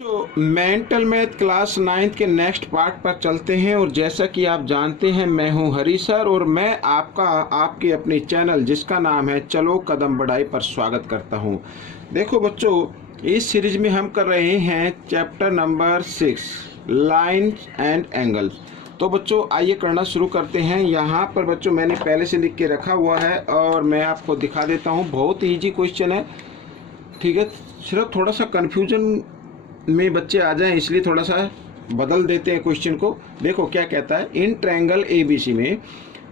तो mental math class 9th के next part पर चलते हैं। और जैसा कि आप जानते हैं, मैं हूं हरी सर और मैं आपके अपने चैनल जिसका नाम है चलो कदम बढ़ाई पर स्वागत करता हूं। देखो बच्चों, इस सीरीज में हम कर रहे हैं chapter number 6 lines and angles. तो बच्चों आइए करना शुरू करते हैं। यहाँ पर बच्चों मैंने पहले से लिख के रखा हुआ है और मैं आपको दिखा देता हूँ। बहुत ईजी क्वेश्चन है, ठीक है। सिर्फ थोड़ा सा कन्फ्यूजन में बच्चे आ जाएं इसलिए थोड़ा सा बदल देते हैं क्वेश्चन को। देखो क्या कहता है, इन ट्रायंगल ABC में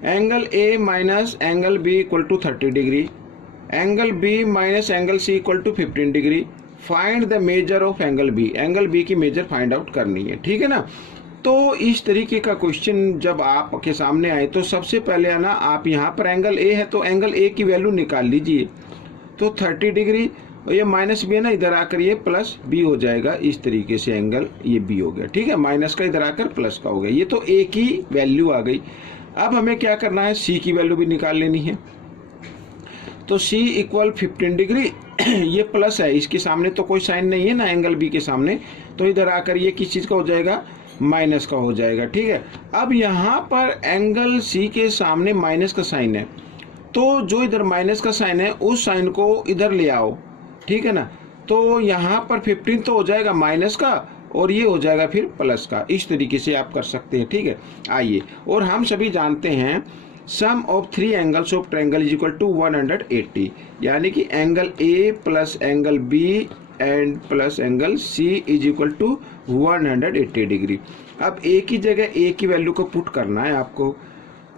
angle A minus angle B equal to 30 degree, angle B minus angle C equal to 15 degree, find the measure of angle B। Angle B की मेजर फाइंड आउट करनी है, ठीक है ना। तो इस तरीके का क्वेश्चन जब आपके सामने आए तो सबसे पहले है ना, आप यहाँ पर एंगल A है तो एंगल A की वैल्यू निकाल लीजिए। तो 30 डिग्री और ये माइनस बी है ना, इधर आकर ये प्लस बी हो जाएगा। इस तरीके से एंगल ये बी हो गया, ठीक है। माइनस का इधर आकर प्लस का हो गया। ये तो ए की वैल्यू आ गई। अब हमें क्या करना है, सी की वैल्यू भी निकाल लेनी है। तो सी इक्वल 15 डिग्री ये प्लस है, इसके सामने तो कोई साइन नहीं है ना एंगल बी के सामने, तो इधर आकर ये किस चीज़ का हो जाएगा, माइनस का हो जाएगा, ठीक है। अब यहाँ पर एंगल सी के सामने माइनस का साइन है, तो जो इधर माइनस का साइन है उस साइन को इधर ले आओ, ठीक है ना। तो यहाँ पर 15 तो हो जाएगा माइनस का और ये हो जाएगा फिर प्लस का। इस तरीके से आप कर सकते हैं, ठीक है। आइए, और हम सभी जानते हैं sum of 3 angles of triangle is equal to 180, यानी कि angle A plus angle B and plus angle C is equal to 180 degree. अब A की जगह A की वैल्यू को पुट करना है आपको।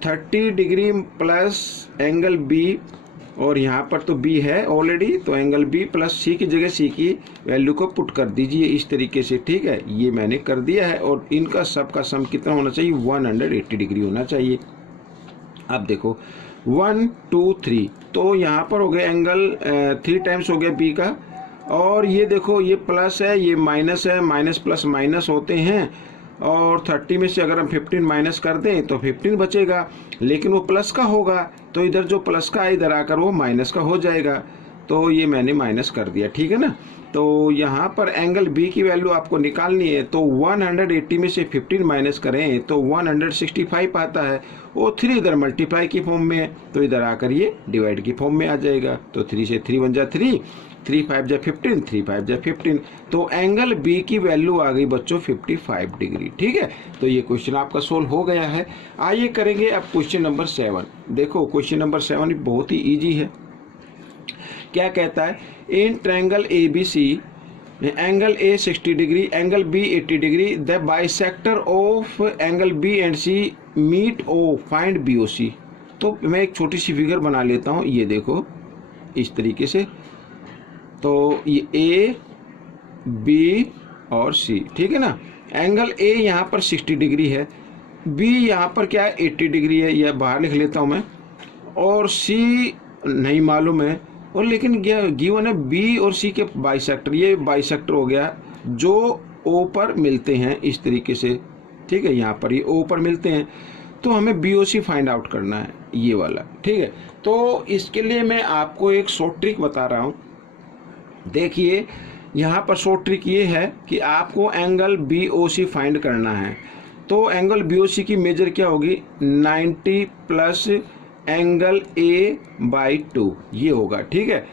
30 डिग्री प्लस एंगल B, और यहाँ पर तो B है ऑलरेडी, तो एंगल B प्लस C की जगह C की वैल्यू को पुट कर दीजिए इस तरीके से, ठीक है। ये मैंने कर दिया है और इनका सब का सम कितना होना चाहिए, 180 डिग्री होना चाहिए। अब देखो 1 2 3, तो यहाँ पर हो गया एंगल 3 टाइम्स हो गया B का, और ये देखो ये प्लस है ये माइनस है, माइनस प्लस माइनस होते हैं, और 30 में से अगर हम 15 माइनस कर दें तो 15 बचेगा, लेकिन वो प्लस का होगा, तो इधर जो प्लस का है इधर आकर वो माइनस का हो जाएगा। तो ये मैंने माइनस कर दिया, ठीक है ना। तो यहाँ पर एंगल B की वैल्यू आपको निकालनी है, तो 180 में से 15 माइनस करें तो 165 आता है। वो 3 इधर मल्टीप्लाई की फॉर्म में है, तो इधर आकर ये डिवाइड की फॉर्म में आ जाएगा। तो 3 से 3 1 जा 3, 3 5 जा 15, 3 5 जा 15, तो एंगल B की वैल्यू आ गई बच्चों 55 डिग्री, ठीक है। तो ये क्वेश्चन आपका सोल्व हो गया है। आइए करेंगे अब क्वेश्चन नंबर 7। देखो क्वेश्चन नंबर 7 बहुत ही ईजी है। क्या कहता है, in triangle ABC angle A 60 degree, angle B 80 degree, the bisector of angle B and C meet O, find BOC। तो मैं एक छोटी सी फिगर बना लेता हूँ, ये देखो इस तरीके से। तो ये A B और C, ठीक है ना। एंगल A यहाँ पर 60 डिग्री है, B यहाँ पर क्या है 80 डिग्री है, यह बाहर लिख लेता हूँ मैं, और C नहीं मालूम है, और लेकिन गिवन है B और C के बाइसेक्टर, ये बाइसेक्टर हो गया जो O पर मिलते हैं इस तरीके से, ठीक है। यहाँ पर ये O पर मिलते हैं, तो हमें BOC फाइंड आउट करना है, ये वाला, ठीक है। तो इसके लिए मैं आपको एक शॉर्ट ट्रिक बता रहा हूँ। देखिए यहाँ पर शॉर्ट ट्रिक ये है कि आपको एंगल BOC फाइंड करना है। तो एंगल BOC की मेजर क्या होगी, 90 प्लस एंगल A/2, ये होगा, ठीक है।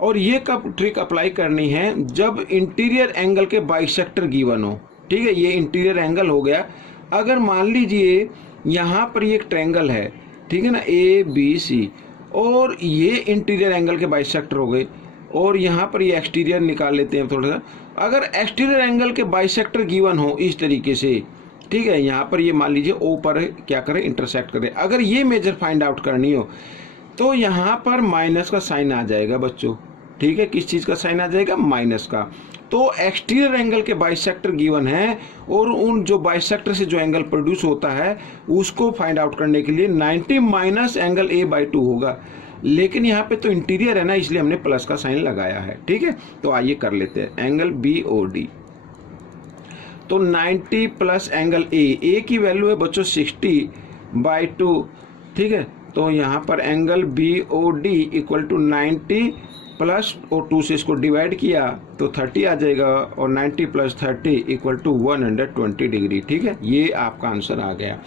और ये कब ट्रिक अप्लाई करनी है, जब इंटीरियर एंगल के बाइसेक्टर गिवन हो, ठीक है। ये इंटीरियर एंगल हो गया। अगर मान लीजिए यहाँ पर ये एक ट्रायंगल है, ठीक है ना, ABC, और ये इंटीरियर एंगल के बाइसेक्टर हो गए, और यहाँ पर ये एक्सटीरियर निकाल लेते हैं थोड़ा सा। अगर एक्सटीरियर एंगल के बाइसेक्टर गिवन हो इस तरीके से, ठीक है, यहाँ पर ये मान लीजिए O पर क्या करें, इंटरसेक्ट करें। अगर ये मेजर फाइंड आउट करनी हो तो यहाँ पर माइनस का साइन आ जाएगा बच्चों, ठीक है। किस चीज़ का साइन आ जाएगा, माइनस का। तो एक्सटीरियर एंगल के बाइसेक्टर गिवन है, और उन जो बाइसेक्टर से जो एंगल प्रोड्यूस होता है उसको फाइंड आउट करने के लिए 90 माइनस एंगल A/2 होगा, लेकिन यहाँ पे तो इंटीरियर है ना, इसलिए हमने प्लस का साइन लगाया है, ठीक है। तो आइए कर लेते हैं एंगल BOD। तो 90 प्लस एंगल A की वैल्यू है बच्चों 60/2, ठीक है। तो यहाँ पर angle BOD equal to 90 plus और 2 से इसको डिवाइड किया तो 30 आ जाएगा और 90 + 30 = 120 डिग्री। ठीक है, ये आपका आंसर आ गया।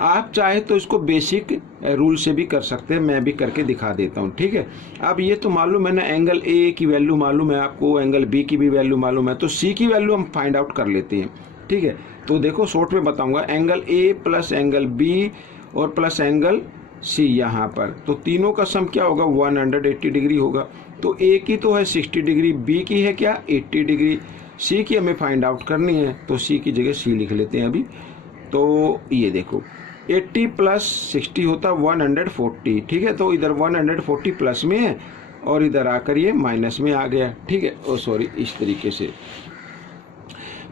आप चाहे तो इसको बेसिक रूल से भी कर सकते हैं, मैं भी करके दिखा देता हूँ। ठीक है, अब ये तो मालूम है ना, एंगल ए की वैल्यू मालूम है आपको, एंगल बी की भी वैल्यू मालूम है, तो सी की वैल्यू हम फाइंड आउट कर लेते हैं। ठीक है, तो देखो शॉर्ट में बताऊंगा, angle A plus angle B और प्लस एंगल सी यहाँ पर, तो तीनों का सम क्या होगा 180 डिग्री होगा। तो ए की तो है 60 डिग्री, बी की है क्या 80 डिग्री, सी की हमें फाइंड आउट करनी है, तो सी की जगह सी लिख लेते हैं अभी। तो ये देखो 80 + 60 होता 140। ठीक है, तो इधर 140 प्लस में है और इधर आकर ये माइनस में आ गया। ठीक है, ओ सॉरी, इस तरीके से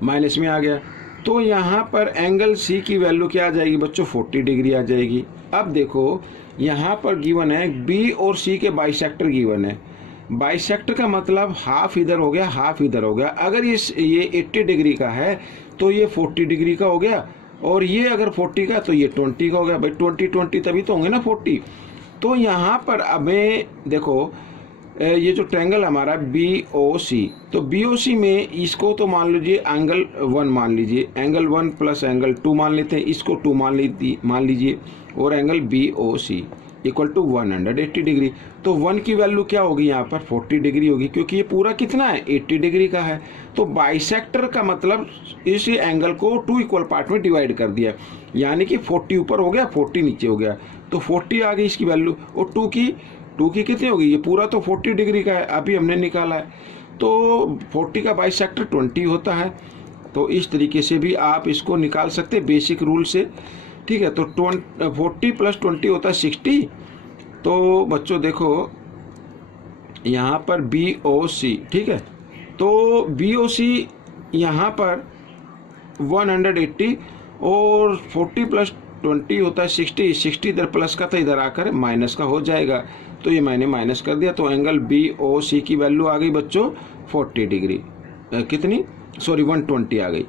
माइनस में आ गया। तो यहाँ पर एंगल सी की वैल्यू क्या आ जाएगी बच्चों 40 डिग्री आ जाएगी। अब देखो यहाँ पर गिवन है बी और सी के बाइसेक्टर गिवन है। बाइसेक्टर का मतलब हाफ इधर हो गया, हाफ इधर हो गया। अगर ये 80 डिग्री का है तो ये 40 डिग्री का हो गया, और ये अगर 40 का तो ये 20 का हो गया। भाई 20 तभी तो होंगे ना 40। तो यहाँ पर हमें देखो ये जो ट्रायंगल हमारा BOC, तो BOC में इसको तो मान लीजिए एंगल 1 मान लीजिए, एंगल 1 प्लस एंगल 2 मान लेते हैं, इसको 2 मान लीजिए, और एंगल BOC = 180 डिग्री। तो 1 की वैल्यू क्या होगी यहाँ पर 40 डिग्री होगी, क्योंकि ये पूरा कितना है 80 डिग्री का है। तो बाइसेक्टर का मतलब इस एंगल को 2 इक्वल पार्ट में डिवाइड कर दिया, यानी कि 40 ऊपर हो गया 40 नीचे हो गया, तो 40 आ गई इसकी वैल्यू। और 2 की कितनी होगी, ये पूरा तो 40 डिग्री का है, अभी हमने निकाला है। तो 40 का बाइसेक्टर 20 होता है। तो इस तरीके से भी आप इसको निकाल सकते हैं बेसिक रूल से। ठीक है, तो 40 + 20 होता है 60। तो बच्चों देखो यहाँ पर BOC, ठीक है, तो BOC यहाँ पर 180 और 40 + 20 होता है 60 इधर प्लस का था, इधर आकर माइनस का हो जाएगा, तो ये मैंने माइनस कर दिया। तो एंगल BOC की वैल्यू आ गई बच्चों 40 डिग्री, कितनी सॉरी 120 आ गई,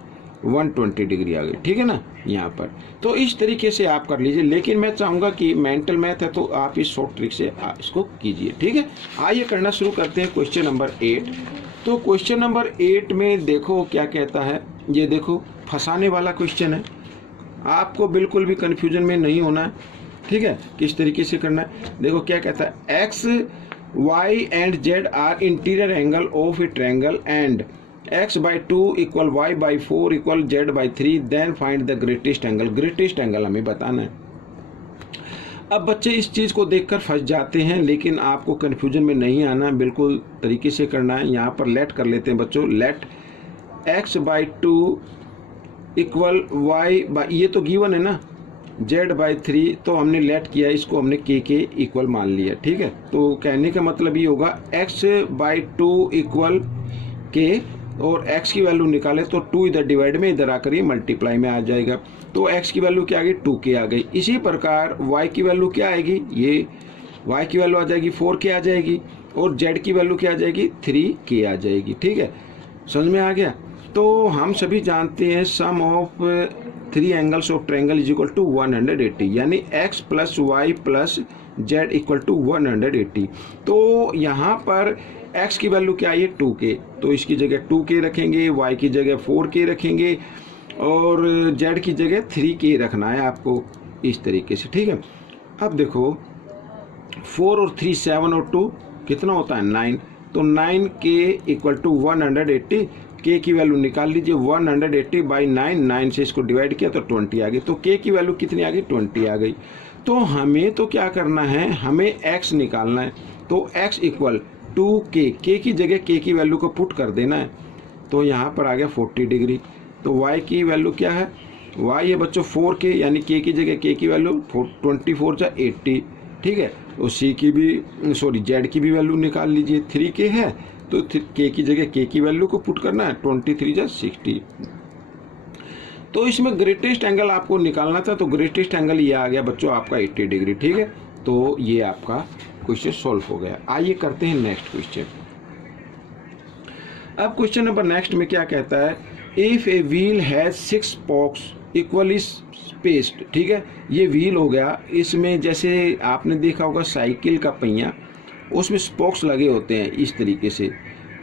120 डिग्री आ गई। ठीक है ना यहाँ पर। तो इस तरीके से आप कर लीजिए, लेकिन मैं चाहूँगा कि मेंटल मैथ है तो आप इस शॉर्ट ट्रिक से इसको कीजिए। ठीक है, आइए करना शुरू करते हैं क्वेश्चन नंबर 8। तो क्वेश्चन नंबर 8 में देखो क्या कहता है, ये देखो फंसाने वाला क्वेश्चन है, आपको बिल्कुल भी कन्फ्यूजन में नहीं होना है। ठीक है, किस तरीके से करना है देखो क्या कहता है, X, Y and Z are interior angle of a triangle and x/2 = y/4 = z/3, then find the greatest angle. Greatest angle हमें बताना है। अब बच्चे इस चीज़ को देखकर फंस जाते हैं, लेकिन आपको कन्फ्यूजन में नहीं आना, बिल्कुल तरीके से करना है। यहाँ पर लेट कर लेते हैं बच्चों, लेट x/2 = y, ये तो गिवन है ना, z/3, तो हमने लेट किया, इसको हमने k के इक्वल मान लिया। ठीक है, तो कहने का मतलब ये होगा x/2 = k, और x की वैल्यू निकाले तो 2 इधर डिवाइड में, इधर आकर ये मल्टीप्लाई में आ जाएगा। तो x की वैल्यू क्या आ गई 2k आ गई। इसी प्रकार y की वैल्यू क्या आएगी, ये y की वैल्यू आ जाएगी 4k आ जाएगी, और z की वैल्यू क्या आ जाएगी 3k आ जाएगी। ठीक है, समझ में आ गया। तो हम सभी जानते हैं sum of 3 angles of triangle = 180, यानी x + y + z = 180। तो यहाँ पर x की वैल्यू क्या है 2k, तो इसकी जगह 2k रखेंगे, y की जगह 4k रखेंगे, और z की जगह 3k रखना है आपको इस तरीके से। ठीक है, अब देखो 4 और 3 7 और 2 कितना होता है 9, तो 9k = 180, k की वैल्यू निकाल लीजिए, 180/9, 9 से इसको डिवाइड किया तो 20 आ गई। तो k की वैल्यू कितनी आ गई 20 आ गई। तो हमें तो क्या करना है, हमें x निकालना है। तो x = 2k, k की जगह k की वैल्यू को पुट कर देना है, तो यहाँ पर आ गया 40 डिग्री। तो y की वैल्यू क्या है, y है बच्चों 4k, यानी k की जगह k की वैल्यू 24 × 80। ठीक है, तो z की भी वैल्यू निकाल लीजिए, 3k है, तो k की जगह k की वैल्यू को पुट करना है, 23 × 60। तो इसमें ग्रेटेस्ट एंगल आपको निकालना था, तो ग्रेटेस्ट एंगल ये आ गया बच्चों आपका 80 डिग्री। ठीक है, तो ये आपका क्वेश्चन सॉल्व हो गया। आइए करते हैं नेक्स्ट क्वेश्चन। अब क्वेश्चन नंबर नेक्स्ट में क्या कहता है, if a wheel has 6 spokes equally spaced. ठीक है, ये व्हील हो गया, इसमें जैसे आपने देखा होगा साइकिल का पहिया, उसमें स्पोक्स लगे होते हैं इस तरीके से,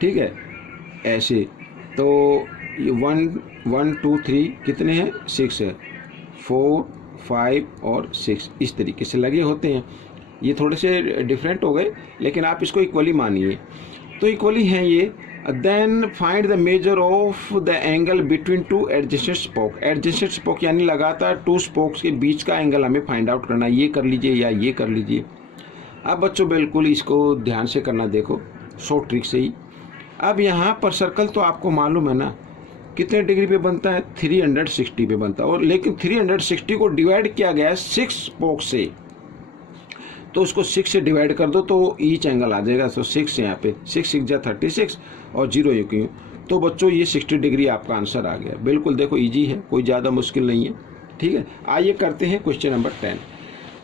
ठीक है, ऐसे। तो ये 1 1 2 3 कितने हैं, 6 है, 4 5 और 6 इस तरीके से लगे होते हैं। ये थोड़े से डिफरेंट हो गए, लेकिन आप इसको इक्वली मानिए। तो इक्वली हैं ये। Then find the measure of the angle between two adjacent spoke. Adjacent spoke यानी लगातार 2 स्पोक्स के बीच का एंगल हमें फाइंड आउट करना है। ये कर लीजिए या ये कर लीजिए। अब बच्चों बिल्कुल इसको ध्यान से करना, देखो शॉर्ट ट्रिक से ही। अब यहाँ पर सर्कल तो आपको मालूम है ना कितने डिग्री पे बनता है, 360 पे बनता है। और लेकिन 360 को डिवाइड किया गया है 6 स्पोक से, तो उसको 6 से डिवाइड कर दो तो ईच एंगल आ जाएगा। तो 6 यहाँ पे 6 6 जा 36 और 0 यूँ क्यों, तो बच्चों ये 60 डिग्री आपका आंसर आ गया। बिल्कुल देखो इजी है, कोई ज़्यादा मुश्किल नहीं है, ठीक है। आइए करते हैं क्वेश्चन नंबर 10।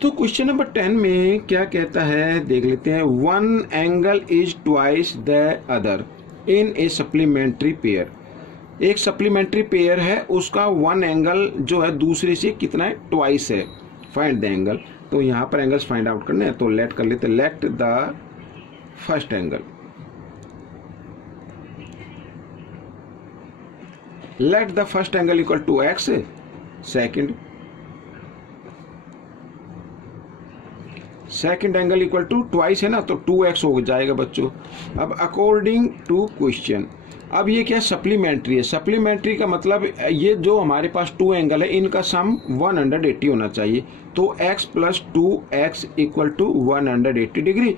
तो क्वेश्चन नंबर 10 में क्या कहता है देख लेते हैं। 1 angle is twice the other in A supplementary pair. एक सप्लीमेंट्री पेयर है, उसका 1 एंगल जो है दूसरे से कितना है, ट्वाइस है। Find the angle. तो यहाँ पर एंगल्स फाइंड आउट करने हैं, तो लेट कर लेते हैं। Let the first angle, let the first angle equal to x, second angle equal to twice है ना, तो 2x हो जाएगा बच्चों। अब अकॉर्डिंग टू क्वेश्चन, अब ये क्या सप्लीमेंट्री है। सप्लीमेंट्री का मतलब ये जो हमारे पास 2 एंगल है इनका सम 180 होना चाहिए। तो x plus 2x equal to 180 डिग्री।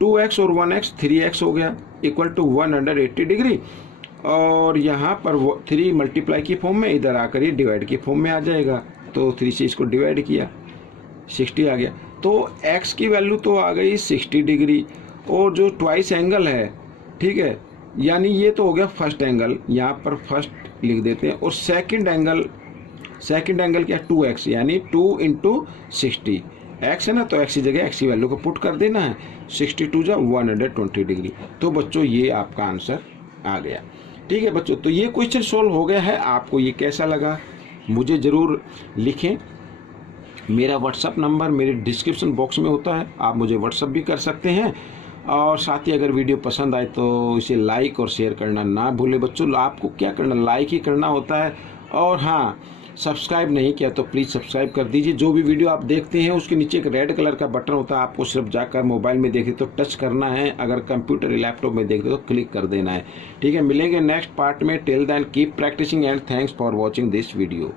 2x और 1x 3x हो गया इक्वल टू 180 डिग्री। और यहाँ पर 3 मल्टीप्लाई की फॉर्म में, इधर आकर ये डिवाइड की फॉर्म में आ जाएगा। तो 3 से इसको डिवाइड किया, 60 आ गया। तो x की वैल्यू तो आ गई 60 डिग्री। और जो ट्वाइस एंगल है, ठीक है, यानी ये तो हो गया फर्स्ट एंगल, यहाँ पर फर्स्ट लिख देते हैं। और सेकंड एंगल क्या, 2x, यानी 2 × 60। x है ना, तो x की जगह x की वैल्यू को पुट कर देना है। 62 जा 120 डिग्री। तो बच्चों ये आपका आंसर आ गया, ठीक है बच्चों। तो ये क्वेश्चन सोल्व हो गया है। आपको ये कैसा लगा मुझे ज़रूर लिखें। मेरा व्हाट्सअप नंबर मेरे डिस्क्रिप्शन बॉक्स में होता है, आप मुझे व्हाट्सअप भी कर सकते हैं। और साथ ही अगर वीडियो पसंद आए तो इसे लाइक और शेयर करना ना भूलें बच्चों। आपको क्या करना, लाइक ही करना होता है। और हाँ, सब्सक्राइब नहीं किया तो प्लीज़ सब्सक्राइब कर दीजिए। जो भी वीडियो आप देखते हैं उसके नीचे एक रेड कलर का बटन होता है, आपको सिर्फ जाकर मोबाइल में देखे तो टच करना है, अगर कंप्यूटर या लैपटॉप में देखते तो क्लिक कर देना है, ठीक है। मिलेंगे नेक्स्ट पार्ट में। Till then keep practicing and thanks for watching this video.